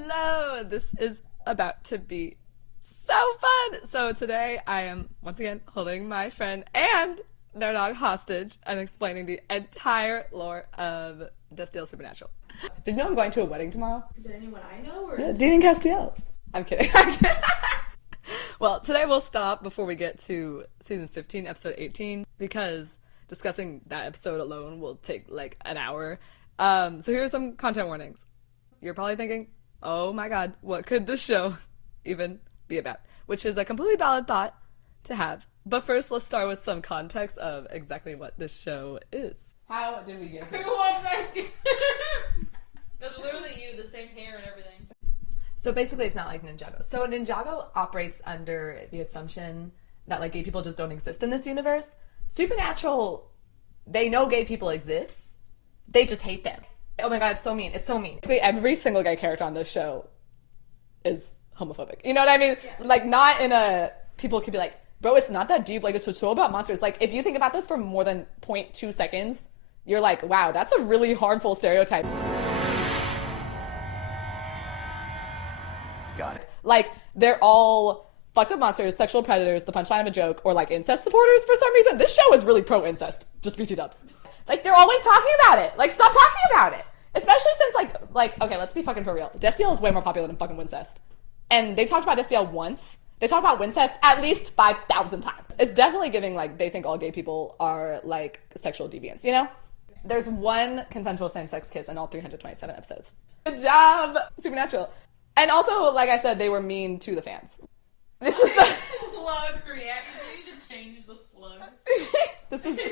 Hello! This is about to be so fun! So today I am, once again, holding my friend and their dog hostage and explaining the entire lore of Destiel Supernatural. Did you know I'm going to a wedding tomorrow? Is it anyone I know? Or Yeah, Dean and Castiel's. I'm kidding. Well, today we'll stop before we get to season 15, episode 18, because discussing that episode alone will take like an hour. So here are some content warnings. You're probably thinking, oh my god, what could this show even be about? Which is a completely valid thought to have. But first, let's start with some context of exactly what this show is. How did we get here? who was that? That's literally you, the same hair and everything. So basically, it's not like Ninjago. So Ninjago operates under the assumption that like gay people just don't exist in this universe. Supernatural, they know gay people exist. They just hate them. Oh my god, it's so mean. It's so mean. Basically, every single gay character on this show is homophobic. You know what I mean? Yeah. Like, not in a... People could be like, bro, it's not that deep. Like, it's a show about monsters. Like, if you think about this for more than 0.2 seconds, you're like, wow, that's a really harmful stereotype. Got it. Like, they're all fucked up monsters, sexual predators, the punchline of a joke, or like incest supporters for some reason. This show is really pro-incest. Just BT dubs. Like, they're always talking about it. Like, stop talking about it. Especially since, like, okay, let's be fucking for real. Destiel is way more popular than fucking Wincest. And they talked about Destiel once. They talked about Wincest at least 5,000 times. It's definitely giving, like, they think all gay people are, like, sexual deviants, you know? There's one consensual same-sex kiss in all 327 episodes. Good job, Supernatural. And also, like I said, they were mean to the fans. This is the... slug reaction. You need to change the slug.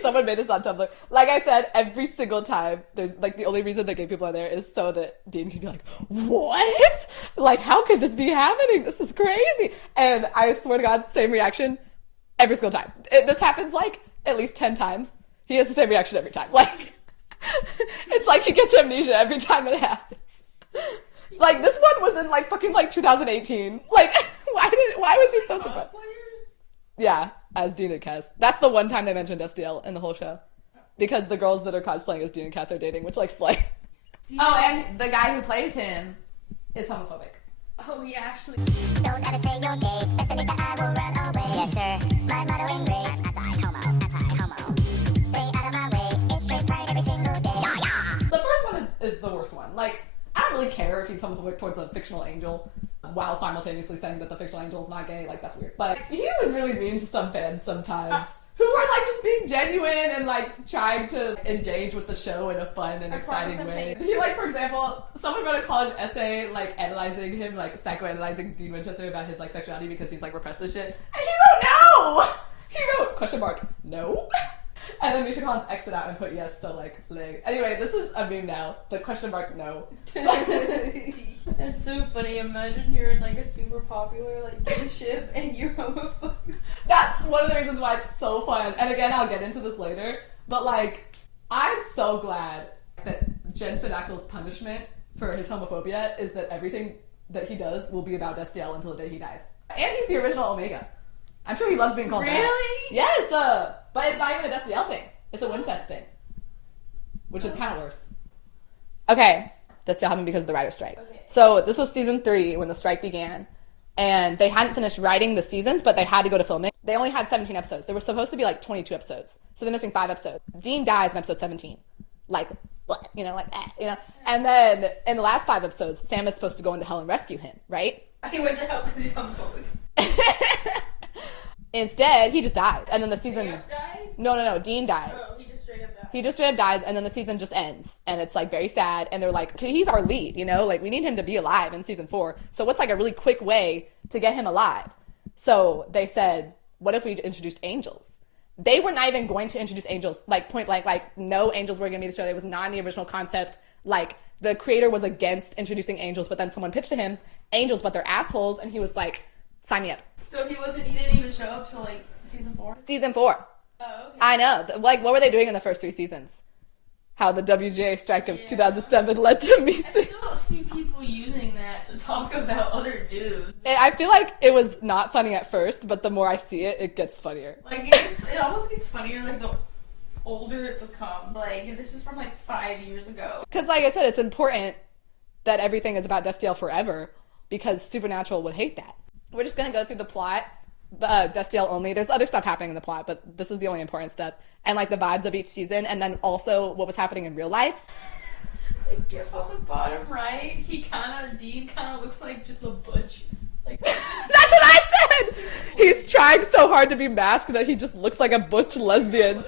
Someone made this on Tumblr. Like I said, every single time, there's like the only reason that gay people are there is so that Dean can be like, what? Like, how could this be happening? This is crazy. And I swear to God, same reaction every single time. This happens like at least 10 times. He has the same reaction every time. Like, it's like he gets amnesia every time it happens. Like, this one was in like fucking like 2018. Like, why was he so surprised? Yeah, as Dean and Cass. That's the one time they mentioned Destiel in the whole show. Because the girls that are cosplaying as Dean and Cass are dating, which, like, slay. Oh, and the guy who plays him is homophobic. Oh, yeah, actually. Don't ever say you're gay, best believe that I will run away. Yes, sir. My motto engraved. Anti-homo, anti-homo. Stay out of my way, it's straight right every single day. Yeah, yeah. The first one is the worst one. Like, I don't really care if he's homophobic towards a fictional angel, while simultaneously saying that the fictional angel is not gay. Like, that's weird. But he was really mean to some fans sometimes, who were like just being genuine and like trying to engage with the show in a fun and exciting way. He, like, for example, someone wrote a college essay like analyzing him, like psychoanalyzing Dean Winchester about his like sexuality because he's like repressed and shit. And he wrote no! He wrote question mark no? And then Misha Collins X'd it out and put yes, so like slay. Anyway, this is a meme now. The question mark no. It's so funny. Imagine you're in like a super popular like gay ship and you're homophobic. That's one of the reasons why it's so fun. And again, I'll get into this later. But like, I'm so glad that Jensen Ackles' punishment for his homophobia is that everything that he does will be about Destiel until the day he dies. And he's the original Omega. I'm sure he loves being called that. Really? Yes, but it's not even a Destiel thing. It's a Wincest thing. Which is kind of worse. Okay, Destiel happened because of the writer's strike. Okay. So this was season 3 when the strike began. And they hadn't finished writing the seasons, but they had to go to filming. They only had 17 episodes. There were supposed to be like 22 episodes. So they're missing 5 episodes. Dean dies in episode 17. Like, what? You know, like, you know. And then in the last 5 episodes, Sam is supposed to go into hell and rescue him, right? He went to hell because he's homophobic. Instead, he just dies. And then the season... Sam dies? No. Dean dies. Oh, he just straight up dies. He just straight up dies, and then the season just ends. And it's, like, very sad. And they're like, he's our lead, you know? Like, we need him to be alive in season 4. So what's, like, a really quick way to get him alive? So they said, what if we introduced angels? They were not even going to introduce angels. Like, point blank, like, no angels were going to be the show. It was not in the original concept. Like, the creator was against introducing angels, but then someone pitched to him, angels, but they're assholes. And he was like, sign me up. So he didn't even show up till, like, season 4? Season 4. Oh, okay. I know. Like, what were they doing in the first 3 seasons? How the WGA strike of 2007 led to me. I still don't see people using that to talk about other dudes. I feel like it was not funny at first, but the more I see it, it gets funnier. Like, it almost gets funnier, like, the older it becomes. Like, this is from, like, 5 years ago. Because, like I said, it's important that everything is about Destiel forever, because Supernatural would hate that. We're just gonna go through the plot, Destiel only. There's other stuff happening in the plot, but this is the only important stuff. And like the vibes of each season, and then also what was happening in real life. Like, if on the bottom right, Dean kind of looks like just a butch. Like, That's what I said! He's trying so hard to be masked that he just looks like a butch lesbian.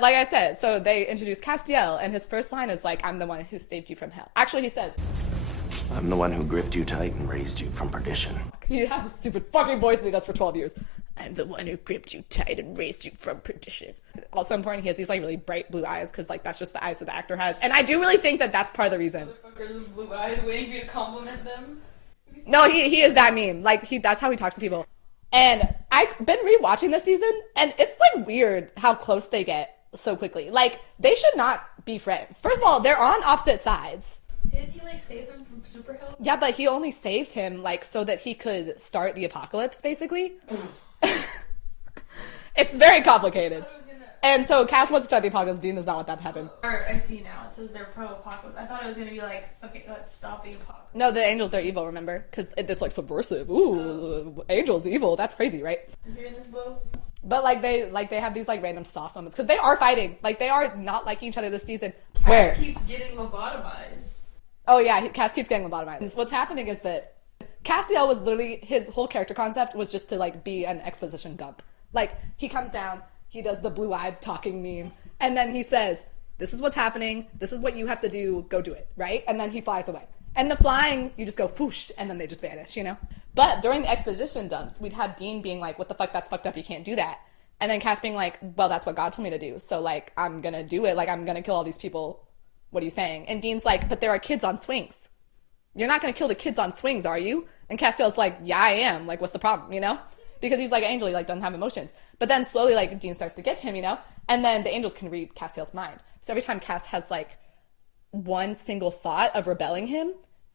Like I said, so they introduce Castiel, and his first line is like, I'm the one who saved you from hell. Actually, he says, I'm the one who gripped you tight and raised you from perdition. he has a stupid fucking voice that he does for 12 years. I'm the one who gripped you tight and raised you from perdition. Also important, he has these like really bright blue eyes, because like that's just the eyes that the actor has. And I do really think that that's part of the reason. motherfuckers with blue eyes waiting for you to compliment them. No, he is that meme. Like, that's how he talks to people. And I've been rewatching this season, and it's like weird how close they get so quickly. Like, they should not be friends. First of all, they're on opposite sides. Didn't he like save him from super help? Yeah, but he only saved him like so that he could start the apocalypse, basically. It's very complicated. And so Cass wants to start the apocalypse. Dean does not want that to happen. Or I see now, it says they're pro-apocalypse. I thought it was gonna be like, okay, let's stop the apocalypse. No, the angels, they're evil, remember? Because it's like subversive. Ooh, angels evil. That's crazy, right? You hearing this, Bo? But like they have these like random soft moments because they are fighting. Like they are not liking each other this season. Cass keeps getting lobotomized. Oh yeah, Cass keeps getting lobotomized. What's happening is that Castiel was literally, his whole character concept was just to like be an exposition dump. Like he comes down, he does the blue-eyed talking meme, and then he says, "This is what's happening. This is what you have to do. Go do it." Right? And then he flies away. And the flying, you just go whoosh, and then they just vanish, you know? But during the exposition dumps, we'd have Dean being like, "What the fuck? That's fucked up. You can't do that." And then Cass being like, "Well, that's what God told me to do. So like, I'm gonna do it. Like, I'm gonna kill all these people. What are you saying?" And Dean's like, "But there are kids on swings. You're not gonna kill the kids on swings, are you?" And Castiel's like, "Yeah, I am. Like, what's the problem, you know?" Because he's like an angel, he like doesn't have emotions. But then slowly, like, Dean starts to get to him, you know? And then the angels can read Castiel's mind. So every time Cass has like one single thought of rebelling him,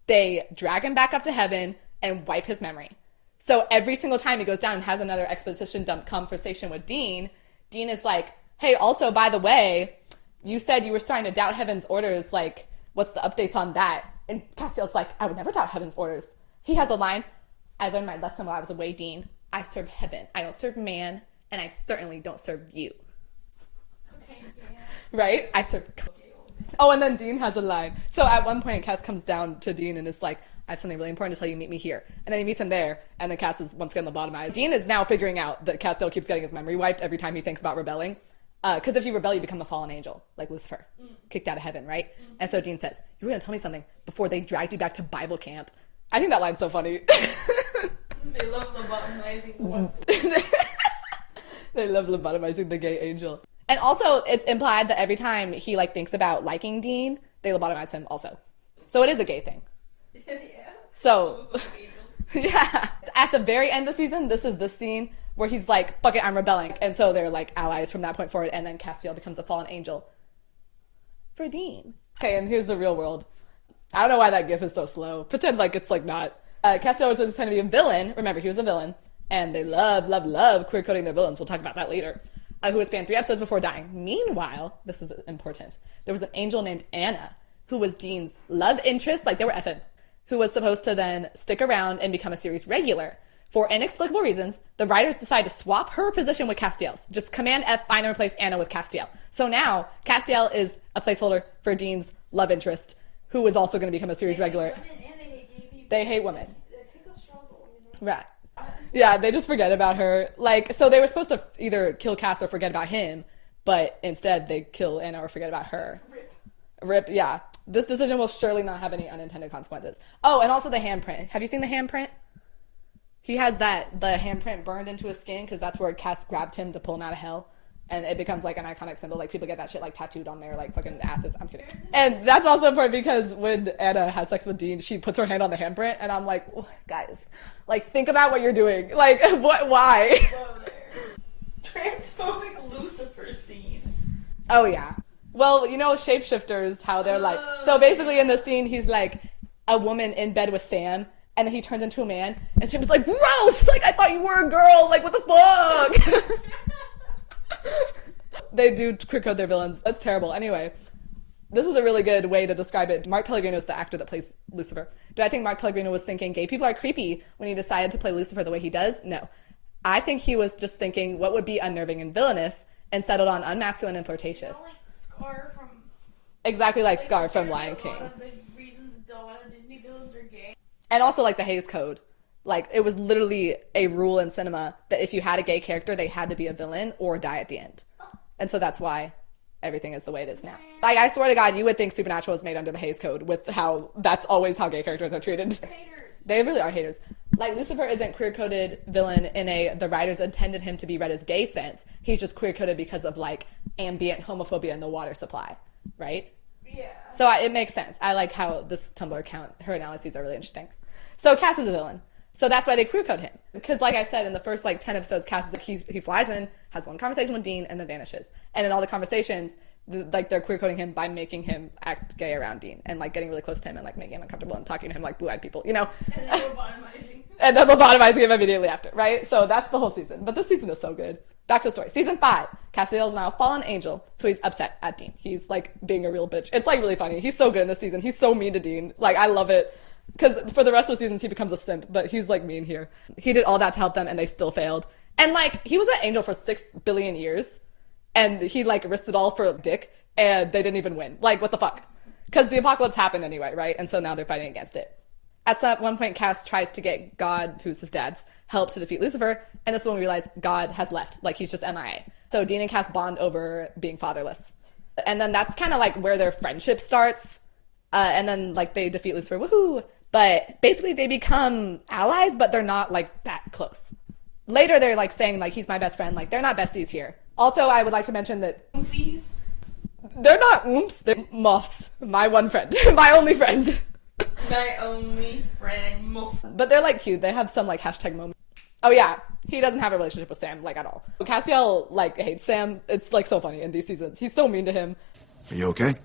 they drag him back up to heaven and wipe his memory. So every single time he goes down and has another exposition dump conversation with Dean, Dean is like, "Hey, also, by the way, you said you were starting to doubt heaven's orders. Like, what's the updates on that?" And Castiel's like, "I would never doubt heaven's orders." He has a line, "I learned my lesson while I was away, Dean. I serve heaven. I don't serve man, and I certainly don't serve you." Okay, yeah. Right? I serve... Oh, and then Dean has a line. So at one point, Cass comes down to Dean and is like, "I have something really important to tell you. Meet me here." And then he meets him there, and then Cass is once again lobotomized. Dean is now figuring out that Castiel keeps getting his memory wiped every time he thinks about rebelling. Because if you rebel, you become a fallen angel, like Lucifer, kicked out of heaven, right? And so Dean says, "You were going to tell me something before they dragged you back to Bible camp." I think that line's so funny. They love lobotomizing. They love lobotomizing the gay angel. And also, it's implied that every time he like thinks about liking Dean, they lobotomize him also. So it is a gay thing. Yeah. So, yeah. At the very end of the season, this is the scene where he's like, "Fuck it, I'm rebelling." And so they're like allies from that point forward, and then Castiel becomes a fallen angel for Dean. Okay, and here's the real world. I don't know why that gif is so slow. Pretend like it's like not. Castiel was supposed to be a villain. Remember, he was a villain. And they love queer coding their villains. We'll talk about that later. Who was banned 3 episodes before dying. Meanwhile, this is important, there was an angel named Anna, who was Dean's love interest, like they were effing, who was supposed to then stick around and become a series regular. For inexplicable reasons, the writers decided to swap her position with Castiel's. Just Command F, find and replace Anna with Castiel. So now, Castiel is a placeholder for Dean's love interest, who is also going to become a series regular. They hate women. Right. Yeah, they just forget about her. Like, so they were supposed to either kill Cass or forget about him, but instead they kill Anna or forget about her. Rip, yeah. This decision will surely not have any unintended consequences. Oh, and also the handprint. Have you seen the handprint? He has the handprint burned into his skin because that's where Cass grabbed him to pull him out of hell. And it becomes like an iconic symbol. Like people get that shit like tattooed on their like fucking asses. I'm kidding. And that's also important because when Anna has sex with Dean, she puts her hand on the handprint, and I'm like, guys, like think about what you're doing. Like what? Why? Transphobic Lucifer scene. Oh yeah. Well, you know shapeshifters, how they're like. So basically, in the scene, he's like a woman in bed with Sam, and then he turns into a man, and Sam was like, "Gross! Like I thought you were a girl. Like what the fuck?" They do queer code their villains. That's terrible. Anyway, This is a really good way to describe it. Mark Pellegrino is the actor that plays Lucifer. Do I think Mark Pellegrino was thinking gay people are creepy when he decided to play Lucifer the way he does? No. I think he was just thinking what would be unnerving and villainous and settled on unmasculine and flirtatious. Like Scar from... Exactly like Scar from Lion King. A lot of the reasons a lot of Disney villains are gay. And also like the Hays Code. Like, it was literally a rule in cinema that if you had a gay character, they had to be a villain or die at the end. And so that's why everything is the way it is now. Like, I swear to God, you would think Supernatural was made under the Hays Code with how that's always how gay characters are treated. Haters. They really are haters. Like, Lucifer isn't queer-coded villain in the writers intended him to be read as gay sense. He's just queer-coded because of, like, ambient homophobia in the water supply, right? Yeah. So it makes sense. I like how this Tumblr account, her analyses are really interesting. So Cass is a villain. So that's why they queer code him. Because like I said, in the first like 10 episodes, Cass is like, he flies in, has one conversation with Dean, and then vanishes. And in all the conversations, they're queer coding him by making him act gay around Dean and like getting really close to him and like making him uncomfortable and talking to him like blue-eyed people, you know? And then lobotomizing. And then lobotomizing him immediately after, right? So that's the whole season. But this season is so good. Back to the story. Season 5, Castiel's now a fallen angel, so he's upset at Dean. He's like being a real bitch. It's like really funny. He's so good in this season. He's so mean to Dean. Like, I love it. Because for the rest of the seasons, he becomes a simp, but he's like mean here. He did all that to help them, and they still failed. And like, he was an angel for 6 billion years, and he like risked it all for Dick, and they didn't even win. Like, what the fuck? Because the apocalypse happened anyway, right? And so now they're fighting against it. At that one point, Cass tries to get God, who's his dad's, help to defeat Lucifer, and that's when we realize God has left. Like, he's just MIA. So Dean and Cass bond over being fatherless. And then that's kind of like where their friendship starts. And then like they defeat Lucifer, woohoo! But basically they become allies, but they're not like that close. Later they're like saying like he's my best friend, like they're not besties here. Also, I would like to mention that Oofies. they're not oomps, they're muffs. My one friend. My only friend. My only friend. But they're like cute. They have some like hashtag moment. Oh yeah, he doesn't have a relationship with Sam like at all. Castiel like hates Sam. It's like so funny in these seasons. He's so mean to him. Are you okay?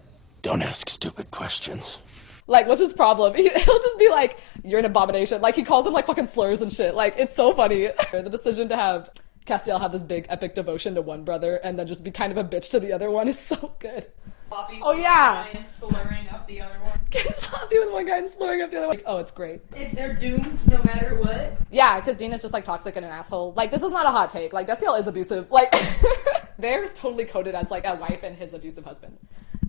Don't ask stupid questions. Like, what's his problem? He'll just be like, you're an abomination. Like, he calls him, like, fucking slurs and shit. Like, it's so funny. The decision to have Castiel have this big epic devotion to one brother and then just be kind of a bitch to the other one is so good. Sloppy Oh, yeah. And slurring up the other one. Get sloppy with one guy and slurring up the other one. Like, oh, it's great. If they're doomed no matter what. Yeah, because Dean is just, like, toxic and an asshole. Like, this is not a hot take. Like, Destiel is abusive. Like, they're totally coded as, like, a wife and his abusive husband.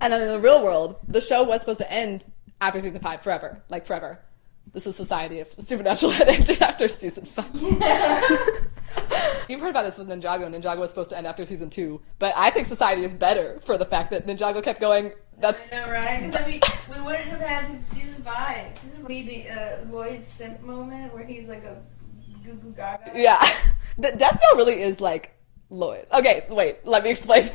And then in the real world, the show was supposed to end after season 5 forever. Like, forever. This is society if Supernatural had ended after season 5. Yeah. You've heard about this with Ninjago. Ninjago was supposed to end after season 2. But I think society is better for the fact that Ninjago kept going. That's... I know, right? Because we wouldn't have had season 5. Season 5 the Lloyd simp moment where he's like a goo goo gaga. Yeah. Destiel really is like Lloyd. Okay, wait. Let me explain.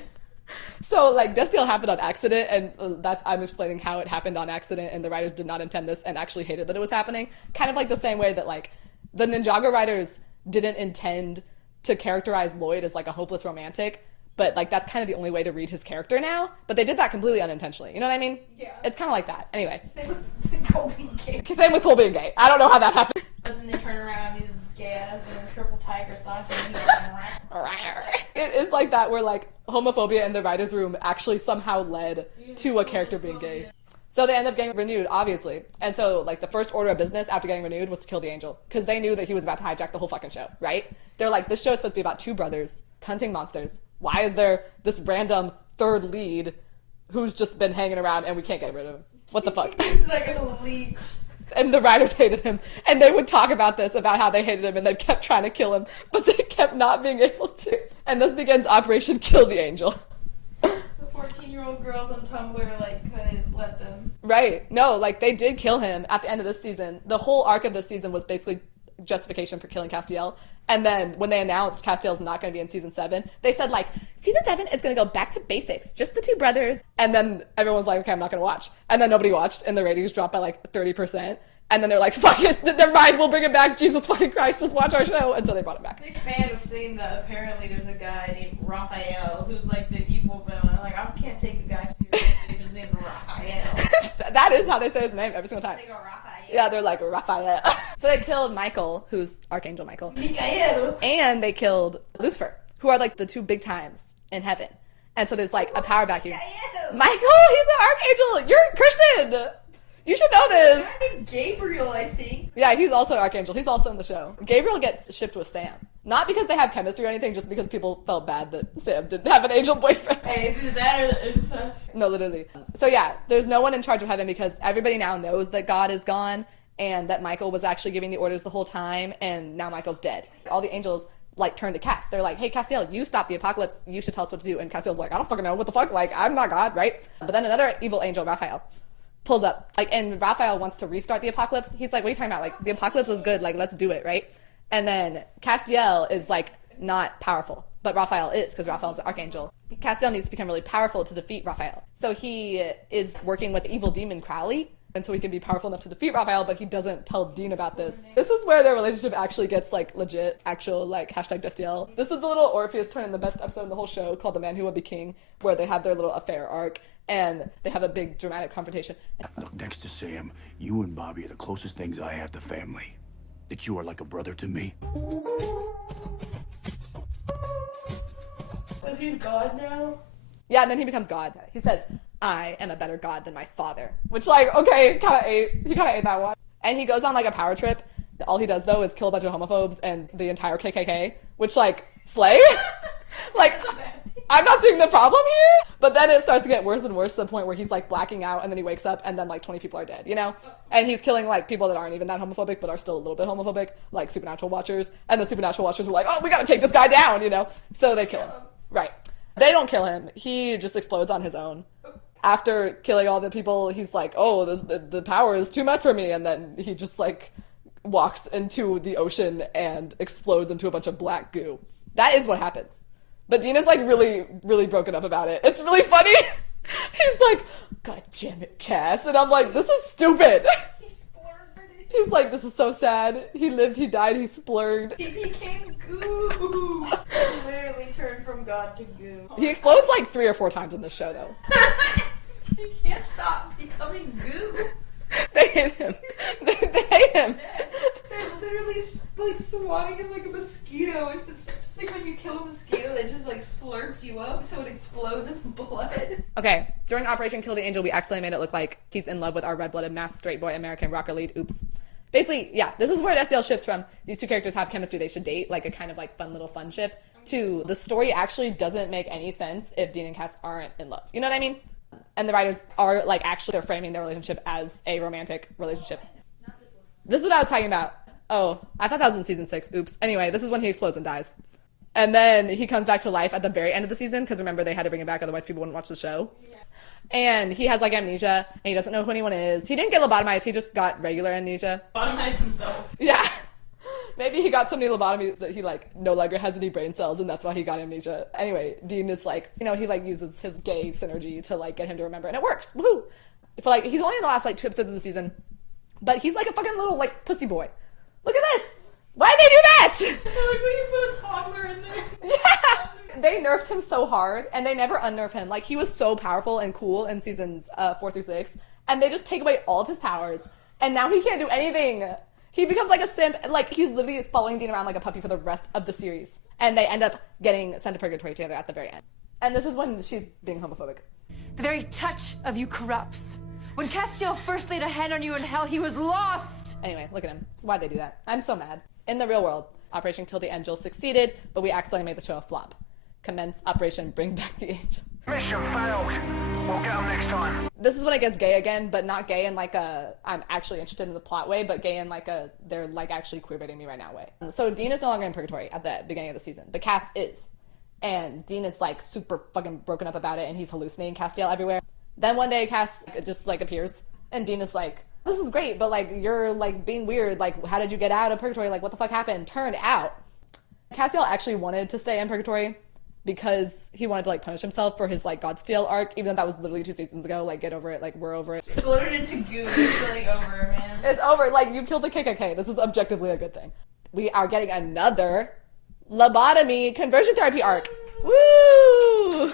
So, like, Destiel happened on accident, and I'm explaining how it happened on accident, and the writers did not intend this and actually hated that it was happening. Kind of like the same way that, like, the Ninjago writers didn't intend to characterize Lloyd as, like, a hopeless romantic, but, like, that's kind of the only way to read his character now. But they did that completely unintentionally. You know what I mean? Yeah. It's kind of like that. Anyway. Same with Cole being gay. Same with Cole being gay. I don't know how that happened. But then they turn around, he's gay ass doing a triple tiger sock, and he's It is like that where, like, homophobia in the writer's room actually somehow led to a character being gay. So they end up getting renewed, obviously. And so, like, the first order of business after getting renewed was to kill the angel. Because they knew that he was about to hijack the whole fucking show, right? They're like, this show is supposed to be about 2 brothers hunting monsters. Why is there this random third lead who's just been hanging around and we can't get rid of him? What the fuck? He's like a leech. And the writers hated him. And they would talk about this, about how they hated him, and they kept trying to kill him. But they kept not being able to. And this begins Operation Kill the Angel. The 14-year-old girls on Tumblr, like, couldn't let them. Right. No, like, they did kill him at the end of this season. The whole arc of this season was basically justification for killing Castiel. And then when they announced Castiel's not going to be in season 7, they said, like, season 7 is going to go back to basics, just the 2 brothers. And then everyone was like, okay, I'm not going to watch. And then nobody watched, and the ratings dropped by like 30%. And then they're like, fuck it, never mind, we'll bring it back. Jesus fucking Christ, just watch our show. And so they brought it back. Big fan of seeing that apparently there's a guy named Raphael who's like the evil villain. Like, I can't take a guy seriously who's named Raphael. That is how they say his name every single time. They go Raphael. Yeah, they're like, Raphael. So they killed Michael, who's Archangel Michael. Michael. And they killed Lucifer, who are like the 2 big times in heaven. And so there's like a power vacuum. I am. Michael, he's an archangel. You're Christian. You should know this. Gabriel, I think. Yeah, he's also an archangel. He's also in the show. Gabriel gets shipped with Sam. Not because they have chemistry or anything, just because people felt bad that Sam didn't have an angel boyfriend. Hey, is it that or the incest? No, literally. So yeah, there's no one in charge of heaven because everybody now knows that God is gone and that Michael was actually giving the orders the whole time, and now Michael's dead. All the angels like turn to Cass. They're like, hey, Castiel, you stop the apocalypse. You should tell us what to do. And Castiel's like, I don't fucking know. What the fuck? Like, I'm not God, right? But then another evil angel, Raphael, pulls up. Like, and Raphael wants to restart the apocalypse. He's like, what are you talking about? Like, the apocalypse is good. Like, let's do it, right? And then Castiel is like not powerful, but Raphael is, because Raphael's the archangel. Castiel needs to become really powerful to defeat Raphael. So he is working with the evil demon Crowley, and so he can be powerful enough to defeat Raphael, but he doesn't tell Dean about this. This is where their relationship actually gets like legit, actual like #Destiel. This is the little Orpheus turn in the best episode in the whole show called The Man Who Will Be King, where they have their little affair arc and they have a big dramatic confrontation. Look, next to Sam, you and Bobby are the closest things I have to family. That you are like a brother to me. Because he's God now? Yeah, and then he becomes God. He says, I am a better God than my father. Which, like, okay, he kind of ate that one. And he goes on, like, a power trip. All he does, though, is kill a bunch of homophobes and the entire KKK. Which, like, slay? Like, I'm not seeing the problem here. But then it starts to get worse and worse to the point where he's, like, blacking out and then he wakes up and then, like, 20 people are dead, you know? And he's killing, like, people that aren't even that homophobic but are still a little bit homophobic, like Supernatural Watchers. And the Supernatural Watchers were like, oh, we gotta take this guy down, you know? So they kill him. Right. They don't kill him. He just explodes on his own. After killing all the people, he's like, oh, the power is too much for me. And then he just, like, walks into the ocean and explodes into a bunch of black goo. That is what happens. But Dean is, like, really, really broken up about it. It's really funny. He's like, God damn it, Cass. And I'm like, this is stupid. He splurged. He's like, this is so sad. He lived, he died, he splurged. He became goo. He literally turned from God to goo. He explodes, like, 3 or 4 times in this show, though. He can't stop becoming goo. They hate him. They hate him. They're literally like swatting him like a mosquito. It's just like when you kill a mosquito, they just like slurp you up so it explodes in blood. Okay, during Operation Kill the Angel, we accidentally made it look like he's in love with our red-blooded, masked, straight boy American rocker lead. Oops. Basically, yeah, this is where Destiel shifts from these two characters have chemistry, they should date, like a kind of like fun little fun ship, to the story actually doesn't make any sense if Dean and Cass aren't in love. You know what I mean? And the writers are like actually they're framing their relationship as a romantic relationship. This is what I was talking about. Oh, I thought that was in season 6. Oops. Anyway, this is when he explodes and dies. And then he comes back to life at the very end of the season, because remember, they had to bring him back, otherwise people wouldn't watch the show. Yeah. And he has, like, amnesia, and he doesn't know who anyone is. He didn't get lobotomized, he just got regular amnesia. Lobotomized himself. Yeah. Maybe he got so many lobotomies that he, like, no longer has any brain cells, and that's why he got amnesia. Anyway, Dean is, like, you know, he, like, uses his gay synergy to, like, get him to remember, and it works. Woohoo! For, like, he's only in the last, like, 2 episodes of the season, but he's, like, a fucking little, like, pussy boy. Look at this! Why'd they do that? It looks like you put a toddler in there. Yeah! They nerfed him so hard, and they never unnerf him. Like, he was so powerful and cool in seasons 4 through 6, and they just take away all of his powers, and now he can't do anything. He becomes like a simp, like, he's literally following Dean around like a puppy for the rest of the series. And they end up getting sent to purgatory together at the very end. And this is when she's being homophobic. The very touch of you corrupts. When Castiel first laid a hand on you in hell, he was lost! Anyway, look at him. Why'd they do that? I'm so mad. In the real world, Operation Kill the Angel succeeded, but we accidentally made the show a flop. Commence Operation Bring Back the Angel. Mission failed. We'll get them next time. This is when it gets gay again, but not gay in like a, I'm actually interested in the plot way, but gay in like a, they're like actually queerbaiting me right now way. So Dean is no longer in purgatory at the beginning of the season, but Cass is. And Dean is like super fucking broken up about it, and he's hallucinating Castiel everywhere. Then one day Cass just like appears, and Dean is like, this is great, but like you're like being weird, like how did you get out of purgatory, like what the fuck happened? Turned out, Castiel actually wanted to stay in purgatory because he wanted to like punish himself for his like Godstiel arc, even though that was literally 2 seasons ago. Like, get over it, like we're over it. Exploded into goo. It's like over, man. It's over. Like, you killed the KKK. This is objectively a good thing. We are getting another lobotomy conversion therapy arc. Woo! Yeah,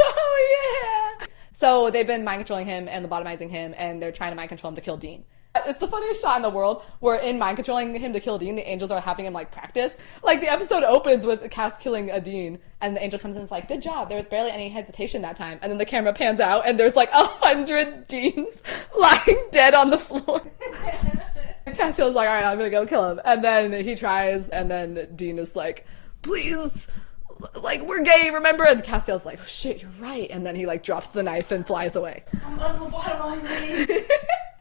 oh yeah! So they've been mind controlling him and lobotomizing him, and they're trying to mind control him to kill Dean. It's the funniest shot in the world where in mind controlling him to kill Dean, the angels are having him like practice. Like the episode opens with Cass killing a Dean and the angel comes in and is like, good job, there was barely any hesitation that time. And then the camera pans out and there's like 100 Deans lying dead on the floor. Castiel's like, all right, I'm gonna go kill him. And then he tries and then Dean is like, please, like, we're gay, remember? And Castiel's like, oh shit, you're right. And then he like drops the knife and flies away. I'm lobotomizing.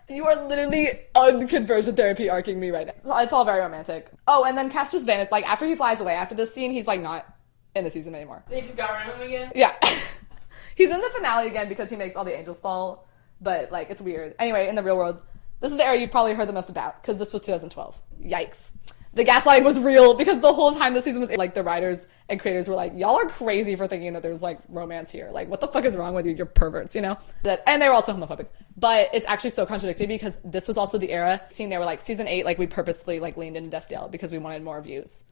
You are literally unconversion therapy arcing me right now. It's all very romantic. Oh, and then Cass just vanished. Like, after he flies away, after this scene, he's like not in the season anymore. They just got rid of him again? Yeah. He's in the finale again because he makes all the angels fall. But, like, it's weird. Anyway, in the real world, this is the era you've probably heard the most about because this was 2012. Yikes. The gaslighting was real because the whole time this season was like the writers and creators were like, y'all are crazy for thinking that there's like romance here. Like, what the fuck is wrong with you? You're perverts, you know? And they were also homophobic. But it's actually so contradictory because this was also the era. They were like, season 8, like we purposely like leaned into Destiel because we wanted more views.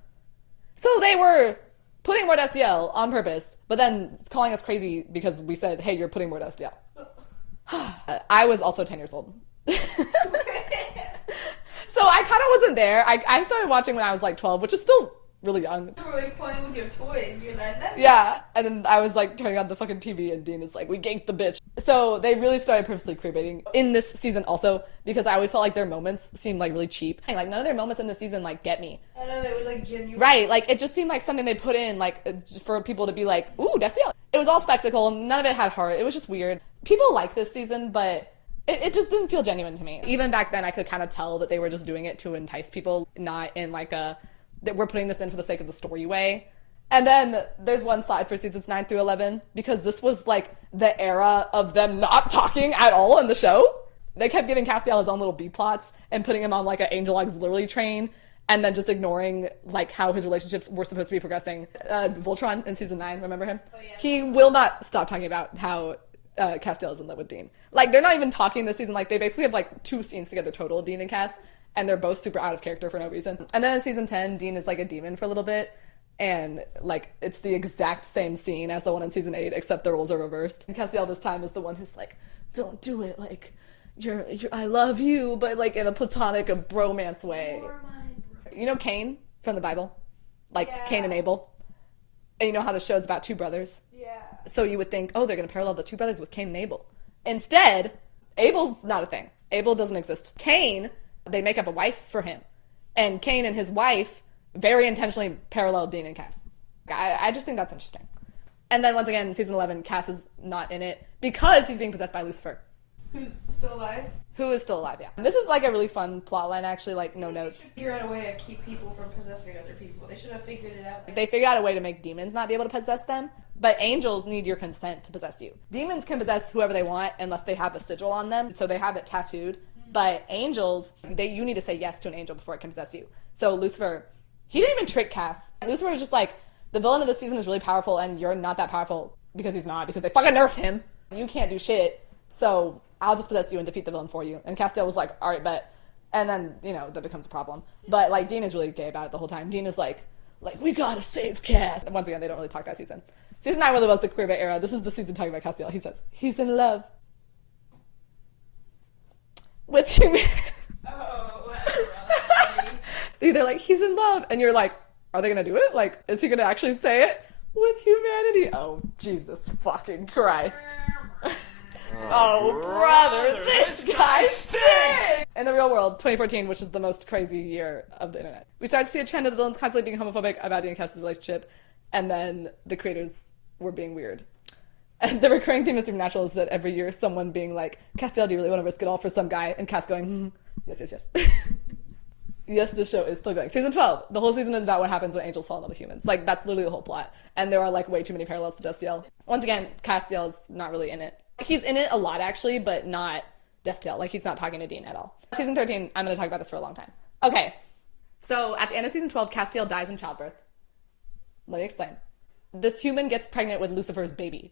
So they were putting more Destiel on purpose, but then calling us crazy because we said, hey, you're putting more Destiel. I was also 10 years old. So I kind of wasn't there. I started watching when I was like 12, which is still really young. You were like playing with your toys. You're like, that's Yeah, and then I was like turning on the fucking TV and Dean is like, we ganked the bitch. So they really started purposely queerbaiting in this season also because I always felt like their moments seemed like really cheap. Like none of their moments in this season like get me. I know, it was like genuine. Right, like it just seemed like something they put in like for people to be like, ooh, Destiel. It was all spectacle. None of it had heart. It was just weird. People like this season, but it just didn't feel genuine to me. Even back then, I could kind of tell that they were just doing it to entice people, not in like that we're putting this in for the sake of the story way. And then there's one slide for seasons 9 through 11, because this was like the era of them not talking at all in the show. They kept giving Castiel his own little B-plots and putting him on like an angel auxiliary train, and then just ignoring like how his relationships were supposed to be progressing. Voltron in season 9, remember him? Oh, yeah. He will not stop talking about how Castiel is in love with Dean. Like, they're not even talking this season. Like, they basically have like 2 scenes together total, Dean and Cass, and they're both super out of character for no reason. And then in season 10, Dean is like a demon for a little bit, and like it's the exact same scene as the one in season 8, except the roles are reversed. And Castiel this time is the one who's like, don't do it, like you're I love you, but like in a platonic, a bromance way. You know Cain from the Bible? Like, yeah. Cain and Abel. And you know how the show's about 2 brothers? Yeah. So you would think, oh, they're going to parallel the 2 brothers with Cain and Abel. Instead, Abel's not a thing. Abel doesn't exist. Cain, they make up a wife for him. And Cain and his wife very intentionally parallel Dean and Cass. I just think that's interesting. And then once again, in season 11, Cass is not in it because he's being possessed by Lucifer. Who's still alive? Who is still alive, yeah. And this is like a really fun plot line, actually, like no notes. Figure out a way to keep people from possessing other people. They should have figured it out. They figured out a way to make demons not be able to possess them, but angels need your consent to possess you. Demons can possess whoever they want unless they have a sigil on them, so they have it tattooed. But angels, you need to say yes to an angel before it can possess you. So Lucifer, he didn't even trick Cass. Lucifer was just like, the villain of the season is really powerful and you're not that powerful, because he's not, because they fucking nerfed him. You can't do shit, so I'll just possess you and defeat the villain for you. And Castiel was like, all right, bet. And then, you know, that becomes a problem. But, like, Dean is really gay about it the whole time. Dean is like, we gotta save Cass. And once again, they don't really talk that season. Season 9 really was the queerbait era. This is the season talking about Castiel. He says, he's in love with humanity. Oh, They're like, he's in love. And you're like, are they gonna do it? Like, is he gonna actually say it? With humanity. Oh, Jesus fucking Christ. Oh, brother, this guy stinks! In the real world, 2014, which is the most crazy year of the internet, we started to see a trend of the villains constantly being homophobic about Dean and Cass's relationship, and then the creators were being weird. And the recurring theme of Supernatural is that every year someone being like, Castiel, do you really want to risk it all for some guy? And Cass going, yes. Yes, this show is still going. Season 12, the whole season is about what happens when angels fall in love with humans. Like, that's literally the whole plot. And there are, like, way too many parallels to Destiel. Once again, Castiel is not really in it. He's in it a lot, actually, but not Destiel. Like, he's not talking to Dean at all. Season 13, I'm going to talk about this for a long time. Okay, so at the end of season 12, Castiel dies in childbirth. Let me explain. This human gets pregnant with Lucifer's baby.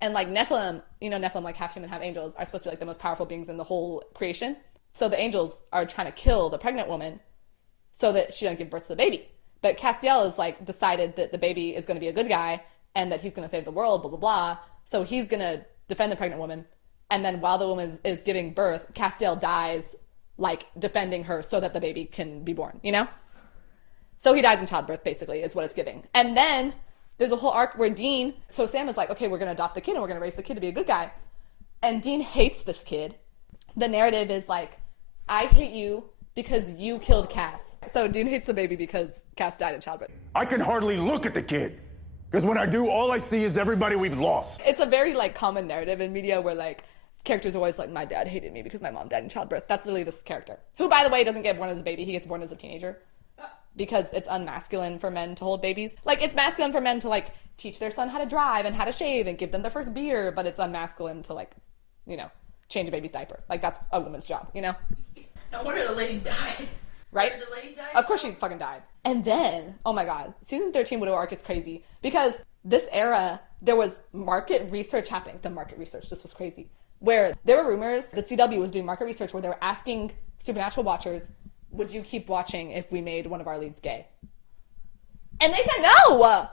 And, like, Nephilim, you know, Nephilim, like, half human, half angels, are supposed to be, like, the most powerful beings in the whole creation. So the angels are trying to kill the pregnant woman so that she doesn't give birth to the baby. But Castiel is, like, decided that the baby is going to be a good guy and that he's going to save the world, blah, blah, blah. So he's going to defend the pregnant woman. And then while the woman is giving birth, Castiel dies, like, defending her so that the baby can be born, you know? So he dies in childbirth, basically, is what it's giving. And then there's a whole arc where so Sam is like, okay, we're going to adopt the kid and we're going to raise the kid to be a good guy. And Dean hates this kid. The narrative is like, I hate you because you killed Cass. So Dean hates the baby because Cass died in childbirth. I can hardly look at the kid. Because when I do, all I see is everybody we've lost. It's a very, like, common narrative in media where, like, characters are always like, my dad hated me because my mom died in childbirth. That's literally this character. Who, by the way, doesn't get born as a baby. He gets born as a teenager. Because it's unmasculine for men to hold babies. Like, it's masculine for men to, like, teach their son how to drive and how to shave and give them their first beer, but it's unmasculine to, like, you know, change a baby's diaper. Like, that's a woman's job, you know? No wonder the lady died. Right? The lady died? Of course she fucking died. And then, oh my god, season 13 Widow arc is crazy. Because this era, there was market research happening. The market research, this was crazy. Where there were rumors, the CW was doing market research where they were asking Supernatural watchers, would you keep watching if we made one of our leads gay? And they said no!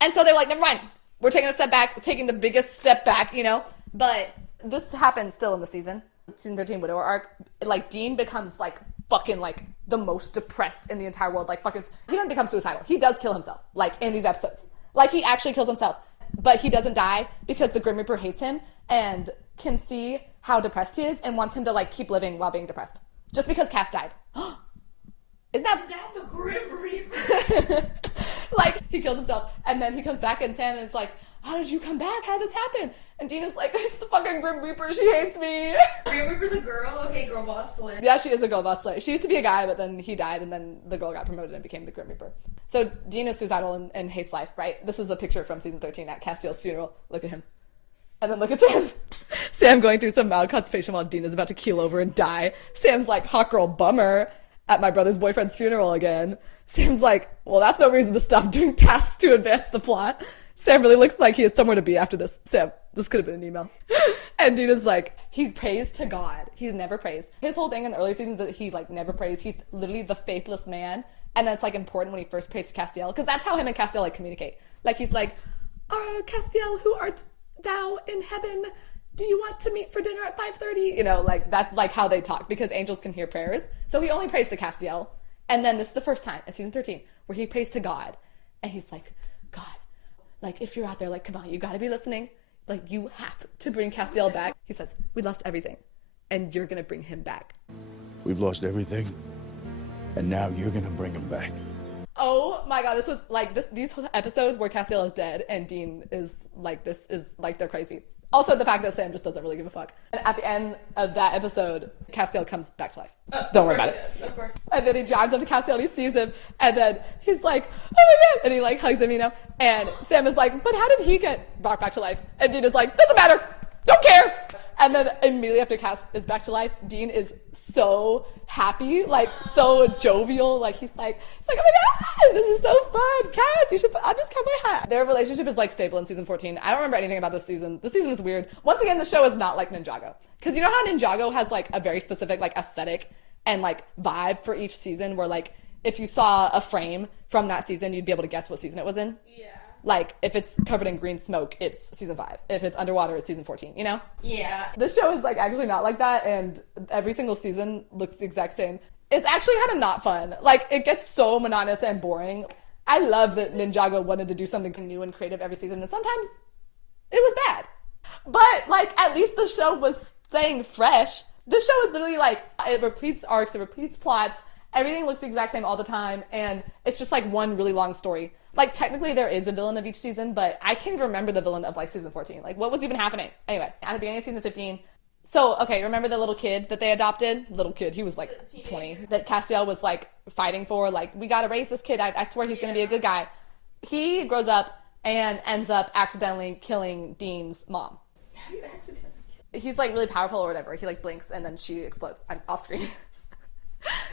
And so they were like, never mind. We're taking a step back. We're taking the biggest step back, you know? But this happens still in the season. Season 13 Widower arc. Like, Dean becomes, like, fucking, like, the most depressed in the entire world. Like, fucking, he doesn't become suicidal. He does kill himself, like, in these episodes. Like, he actually kills himself. But he doesn't die because the Grim Reaper hates him and can see how depressed he is and wants him to, like, keep living while being depressed. Just because Cass died. Is that the Grim Reaper? Like, he kills himself, and then he comes back, and Sam is like, how did you come back? How did this happen? And Dina's like, it's the fucking Grim Reaper. She hates me. Grim Reaper's a girl? Okay, girl boss slay. Yeah, she is a girl boss slay. She used to be a guy, but then he died, and then the girl got promoted and became the Grim Reaper. So Dean is suicidal and hates life, right? This is a picture from season 13 at Castiel's funeral. Look at him. And then look at Sam. Sam going through some mild constipation while Dean is about to keel over and die. Sam's like, hot girl bummer at my brother's boyfriend's funeral again. Sam's like, well, that's no reason to stop doing tasks to advance the plot. Sam really looks like he has somewhere to be after this. Sam, this could have been an email. And Dean is like, he prays to God. He never prays. His whole thing in the early seasons is that he, like, never prays. He's literally the faithless man. And that's, like, important when he first prays to Castiel. Because that's how him and Castiel, like, communicate. Like, he's like, Castiel, who art thou in heaven? Do you want to meet for dinner at 5:30? You know, like, that's, like, how they talk. Because angels can hear prayers. So he only prays to Castiel. And then this is the first time in season 13 where he prays to God. And he's like, God, like, if you're out there, like, come on, you gotta be listening. Like, you have to bring Castiel back. He says, we lost everything. And you're gonna bring him back. We've lost everything. And now you're gonna bring him back. Oh my god, this was like these episodes where Castiel is dead and Dean is like, this is like, they're crazy. Also, the fact that Sam just doesn't really give a fuck. And at the end of that episode, Castiel comes back to life. Don't worry about it. Of course. And then he drives up to Castiel and he sees him, and then he's like, oh my god, and he like hugs him, you know? And Sam is like, but how did he get brought back to life? And Dean is like, doesn't matter, don't care. And then immediately after Cass is back to life, Dean is so happy, like, so jovial. Like, he's like, oh my god, this is so fun. Cass, you should put on this cowboy hat. Their relationship is, like, stable in season 14. I don't remember anything about this season. This season is weird. Once again, the show is not like Ninjago. Because you know how Ninjago has, like, a very specific, like, aesthetic and, like, vibe for each season where, like, if you saw a frame from that season, you'd be able to guess what season it was in? Yeah. Like, if it's covered in green smoke, it's season 5. If it's underwater, it's season 14, you know? Yeah. This show is, like, actually not like that, and every single season looks the exact same. It's actually kind of not fun. Like, it gets so monotonous and boring. I love that Ninjago wanted to do something new and creative every season, and sometimes it was bad. But, like, at least the show was staying fresh. This show is literally, like, it repeats arcs, it repeats plots, everything looks the exact same all the time, and it's just, like, one really long story. Like, technically there is a villain of each season, but I can't even remember the villain of, like, season 14. Like, what was even happening? Anyway, at the beginning of season 15, so, okay, remember the little kid that they adopted? Little kid, he was, like, 20. That Castiel was, like, fighting for, like, we gotta raise this kid. I swear he's gonna be a good guy. He grows up and ends up accidentally killing Dean's mom. How do you accidentally kill? He's, like, really powerful or whatever. He, like, blinks and then she explodes off screen.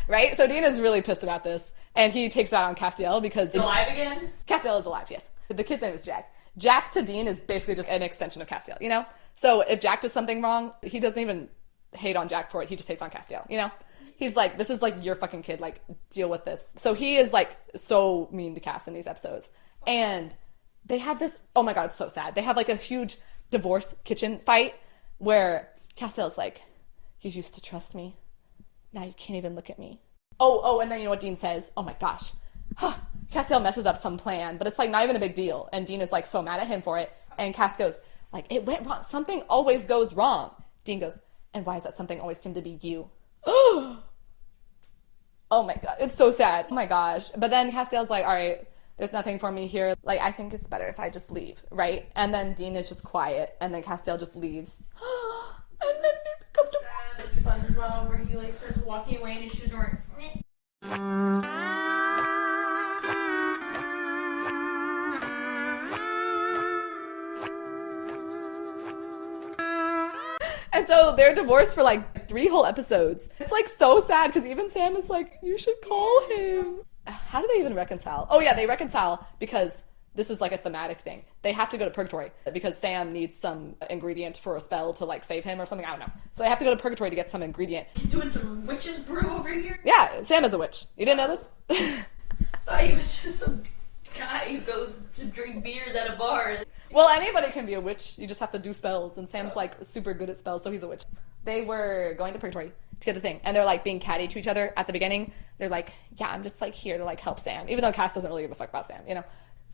Right? So Dean is really pissed about this. And he takes that on Castiel because... He's alive again? Castiel is alive, yes. The kid's name is Jack. Jack to Dean is basically just an extension of Castiel, you know? So if Jack does something wrong, he doesn't even hate on Jack for it. He just hates on Castiel, you know? He's like, this is, like, your fucking kid. Like, deal with this. So he is, like, so mean to Cass in these episodes. And they have this... Oh, my God, it's so sad. They have, like, a huge divorce kitchen fight where Castiel's like, you used to trust me. Now you can't even look at me. Oh, and then you know what Dean says? Oh my gosh. Castiel messes up some plan, but it's like not even a big deal. And Dean is like so mad at him for it. And Cass goes, like, it went wrong. Something always goes wrong. Dean goes, and why is that something always seem to be you? Oh my God. It's so sad. Oh my gosh. But then Castiel's like, all right, there's nothing for me here. Like, I think it's better if I just leave, right? And then Dean is just quiet. And then Castiel just leaves. And then it becomes sad, like SpongeBob, where he like starts walking away and his shoes are And so they're divorced for like 3 whole episodes. It's like so sad because even Sam is like, you should call him. How do they even reconcile? Oh yeah, they reconcile because this is like a thematic thing. They have to go to purgatory because Sam needs some ingredient for a spell to like save him or something. I don't know. So they have to go to purgatory to get some ingredient. He's doing some witch's brew over here. Yeah, Sam is a witch. You didn't know this? I thought he was just some guy who goes to drink beers at a bar. Well, anybody can be a witch. You just have to do spells. And Sam's like super good at spells, so he's a witch. They were going to purgatory to get the thing. And they're like being catty to each other at the beginning. They're like, yeah, I'm just like here to like help Sam. Even though Cass doesn't really give a fuck about Sam, you know?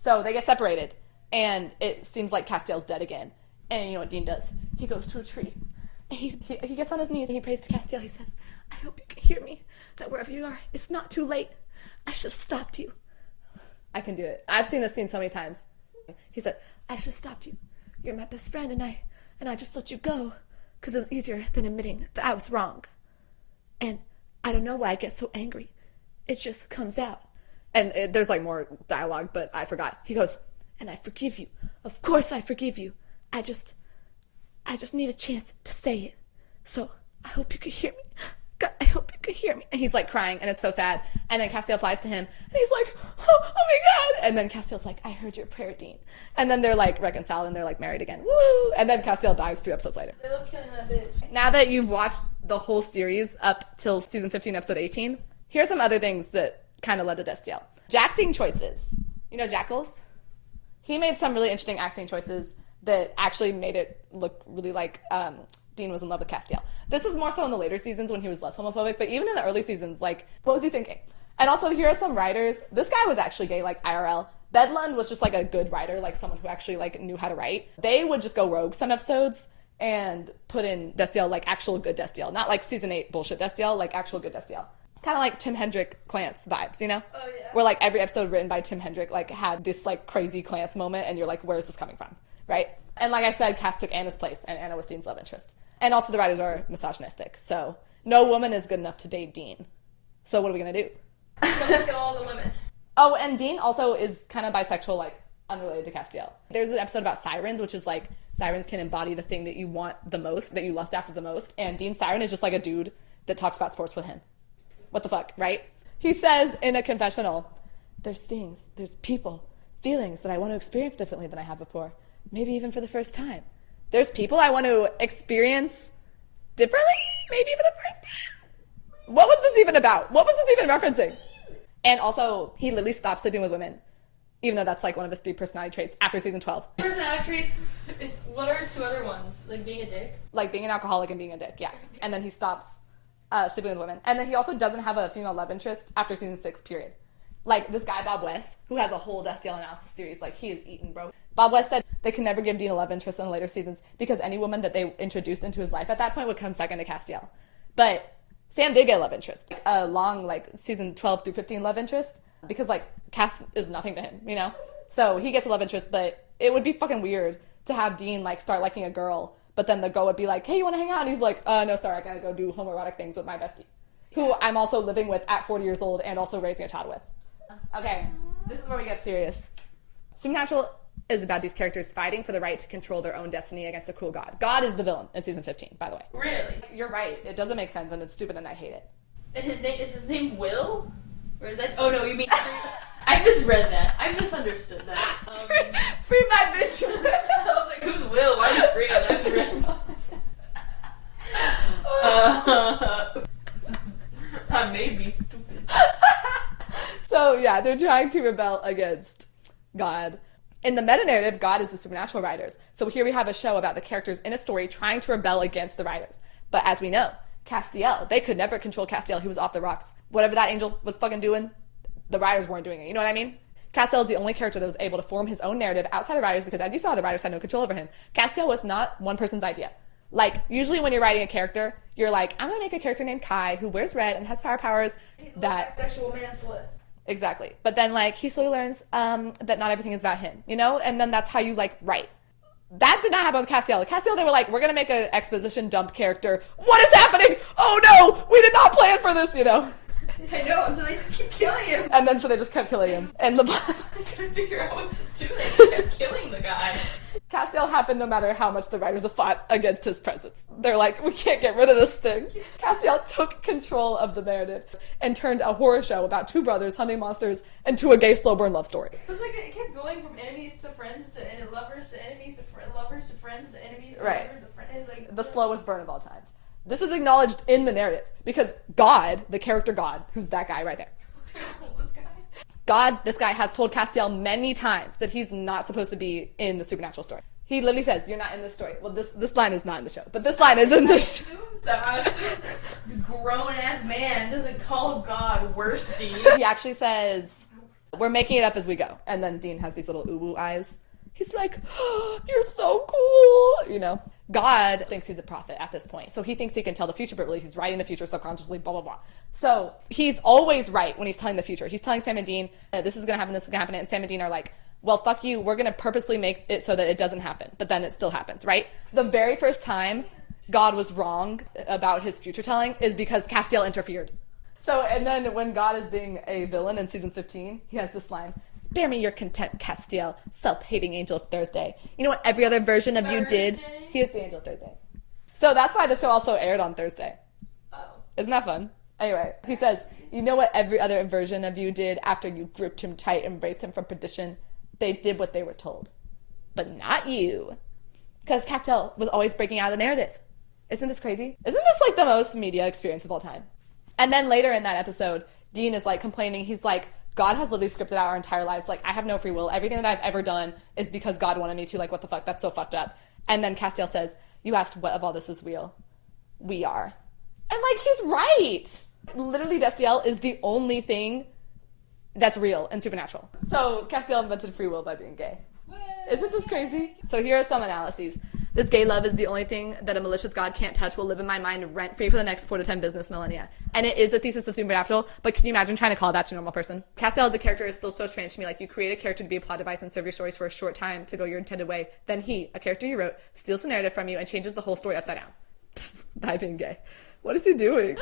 So they get separated. And it seems like Castiel's dead again. And you know what Dean does? He goes to a tree. And he gets on his knees and he prays to Castiel. He says, I hope you can hear me. That wherever you are, it's not too late. I should have stopped you. I can do it. I've seen this scene so many times. He said, I should have stopped you. You're my best friend, and I just let you go because it was easier than admitting that I was wrong. And I don't know why I get so angry. It just comes out. And there's like more dialogue, but I forgot. He goes, and I forgive you. Of course I forgive you. I just need a chance to say it. So I hope you can hear me. God, I hope you can hear me. And he's like crying, and it's so sad. And then Castiel flies to him, and he's like, oh my God. And then Castiel's like, I heard your prayer, Dean. And then they're like reconciled, and they're like married again. Woo! And then Castiel dies 3 episodes later. They love killing that bitch. Now that you've watched the whole series up till season 15, episode 18, here's some other things that kind of led to Destiel. Acting choices. You know Jackals? He made some really interesting acting choices that actually made it look really like Dean was in love with Castiel. This is more so in the later seasons when he was less homophobic, but even in the early seasons, like, what was he thinking? And also, here are some writers. This guy was actually gay, like, IRL. Bedlund was just, like, a good writer, like, someone who actually, like, knew how to write. They would just go rogue some episodes and put in Destiel, like, actual good Destiel. Not, like, season 8 bullshit Destiel, like, actual good Destiel. Kind of like Tim Hendrick Clance vibes, you know? Oh, yeah. Where, like, every episode written by Tim Hendrick, like, had this, like, crazy Clance moment, and you're like, where is this coming from, right? And like I said, Cass took Anna's place, and Anna was Dean's love interest. And also the writers are misogynistic, so no woman is good enough to date Dean. So what are we gonna do? Look at all the women. Oh, and Dean also is kind of bisexual, like, unrelated to Castiel. There's an episode about sirens, which is like, sirens can embody the thing that you want the most, that you lust after the most, and Dean's siren is just like a dude that talks about sports with him. What the fuck, right? He says in a confessional, there's things, there's people, feelings that I want to experience differently than I have before. Maybe even for the first time. There's people I want to experience differently, maybe for the first time. What was this even about? What was this even referencing? And also, he literally stopped sleeping with women, even though that's like one of his 3 personality traits after season 12. Personality traits, what are his 2 other ones? Like being a dick? Like being an alcoholic and being a dick, yeah. And then he stops sleeping with women. And then he also doesn't have a female love interest after season 6, period. Like this guy, Bob West, who has a whole Destiel analysis series, like he is eaten, bro. Bob West said they can never give Dean a love interest in the later seasons because any woman that they introduced into his life at that point would come second to Castiel. But Sam did get a love interest, like a long, like season 12 through 15 love interest, because like Cass is nothing to him, you know? So he gets a love interest, but it would be fucking weird to have Dean like start liking a girl, but then the girl would be like, hey, you want to hang out? And he's like, no, sorry, I gotta go do homoerotic things with my bestie, who I'm also living with at 40 years old and also raising a child with. Okay, this is where we get serious. Supernatural is about these characters fighting for the right to control their own destiny against a cruel god. God is the villain in season 15, by the way. Really? You're right. It doesn't make sense, and it's stupid, and I hate it. And is his name Will? Or is that? Oh no, you mean? I misread that. I misunderstood that. Free my bitch. I was like, who's Will? Why are you free? I misread. I may be stupid. So yeah, they're trying to rebel against God. In the meta-narrative, God is the supernatural writers. So here we have a show about the characters in a story trying to rebel against the writers. But as we know, Castiel, they could never control Castiel. He was off the rocks. Whatever that angel was fucking doing, the writers weren't doing it. You know what I mean? Castiel is the only character that was able to form his own narrative outside of writers because, as you saw, the writers had no control over him. Castiel was not one person's idea. Like, usually when you're writing a character, you're like, I'm going to make a character named Kai who wears red and has fire powers that... sexual manslaughter. Exactly. But then, like, he slowly learns that not everything is about him, you know? And then that's how you, like, write. That did not happen with Castiel. Castiel, they were like, we're going to make an exposition dump character. What is happening? Oh, no! We did not plan for this, you know? I know, so they just keep killing him. And then so they just kept killing him. And I couldn't figure out what to do. They just kept killing the guy. Castiel happened no matter how much the writers have fought against his presence. They're like, we can't get rid of this thing. Castiel took control of the narrative and turned a horror show about two brothers hunting monsters into a gay slow burn love story. It was like it kept going from enemies to friends to lovers to enemies to lovers to friends to enemies to right. lovers to friends. Like, the slowest burn of all times. This is acknowledged in the narrative because God, the character God, who's that guy right there. this guy. God, this guy has told Castiel many times that he's not supposed to be in the supernatural story. He literally says, you're not in this story. Well, this line is not in the show, but this line is in this show. So I assume this grown-ass man doesn't call God worsty. He actually says, we're making it up as we go. And then Dean has these little uwu eyes. He's like, oh, you're so cool, you know. God thinks he's a prophet at this point. So he thinks he can tell the future, but really he's writing the future subconsciously, blah, blah, blah. So he's always right when he's telling the future. He's telling Sam and Dean, this is going to happen, this is going to happen. And Sam and Dean are like, well, fuck you. We're going to purposely make it so that it doesn't happen. But then it still happens, right? The very first time God was wrong about his future telling is because Castiel interfered. So, and then when God is being a villain in season 15, he has this line, spare me your contempt, Castiel, self-hating angel of Thursday. You know what every other version of you did? He is the angel of Thursday. So that's why the show also aired on Thursday. Oh. Isn't that fun? Anyway, he says, you know what every other version of you did after you gripped him tight and embraced him from perdition? They did what they were told. But not you. Because Castiel was always breaking out of the narrative. Isn't this crazy? Isn't this like the most media experience of all time? And then later in that episode, Dean is like complaining. He's like, God has literally scripted out our entire lives. Like, I have no free will. Everything that I've ever done is because God wanted me to. Like, what the fuck? That's so fucked up. And then Castiel says, you asked what of all this is real? We are. And like, he's right. Literally, Destiel is the only thing that's real and supernatural. So Castiel invented free will by being gay. Isn't this crazy? So here are some analyses. This gay love is the only thing that a malicious God can't touch, will live in my mind rent-free for the next 4 to 10 business millennia. And it is the thesis of supernatural, but can you imagine trying to call that to a normal person? Castiel as a character is still so strange to me. Like, you create a character to be a plot device and serve your stories for a short time to go your intended way. Then he, a character you wrote, steals the narrative from you and changes the whole story upside down. By being gay. What is he doing?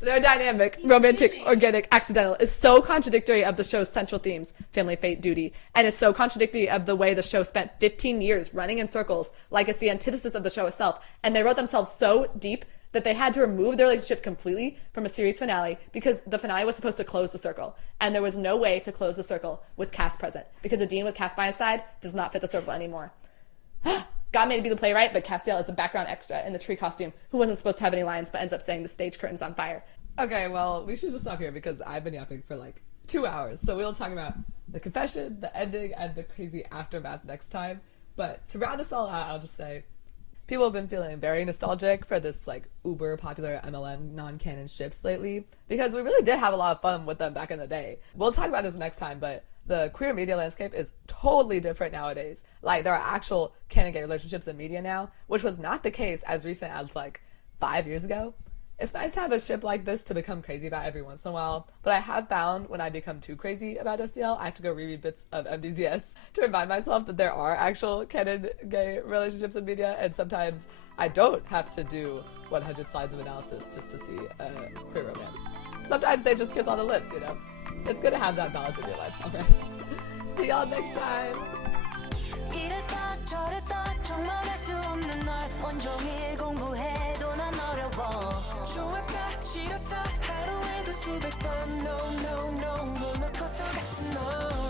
Their dynamic, romantic, organic, accidental is so contradictory of the show's central themes, family, fate, duty, and is so contradictory of the way the show spent 15 years running in circles, like it's the antithesis of the show itself. And they wrote themselves so deep that they had to remove their relationship completely from a series finale because the finale was supposed to close the circle. And there was no way to close the circle with Cass present because a Dean with Cass by his side does not fit the circle anymore. God made to be the playwright, but Castiel is the background extra in the tree costume who wasn't supposed to have any lines but ends up saying the stage curtain's on fire. Okay, well, we should just stop here because I've been yapping for like 2 hours. So we'll talk about the confession, the ending, and the crazy aftermath next time. But to round this all out, I'll just say people have been feeling very nostalgic for this like uber popular MLM non-canon ships lately because we really did have a lot of fun with them back in the day. We'll talk about this next time, but the queer media landscape is totally different nowadays. Like, there are actual canon gay relationships in media now, which was not the case as recent as like 5 years ago. It's nice to have a ship like this to become crazy about every once in a while, but I have found when I become too crazy about Destiel, I have to go reread bits of MDZS to remind myself that there are actual canon gay relationships in media, and sometimes I don't have to do 100 slides of analysis just to see a queer romance. Sometimes they just kiss on the lips, you know? It's good to have that balance in your life, alright? See y'all next time! 이랬다 저랬다 정말 할 수 없는 널 온종일 공부해도 난 어려워 좋았다 싫었다 하루에도 수백 번 No no no 롤러코스터 같은 너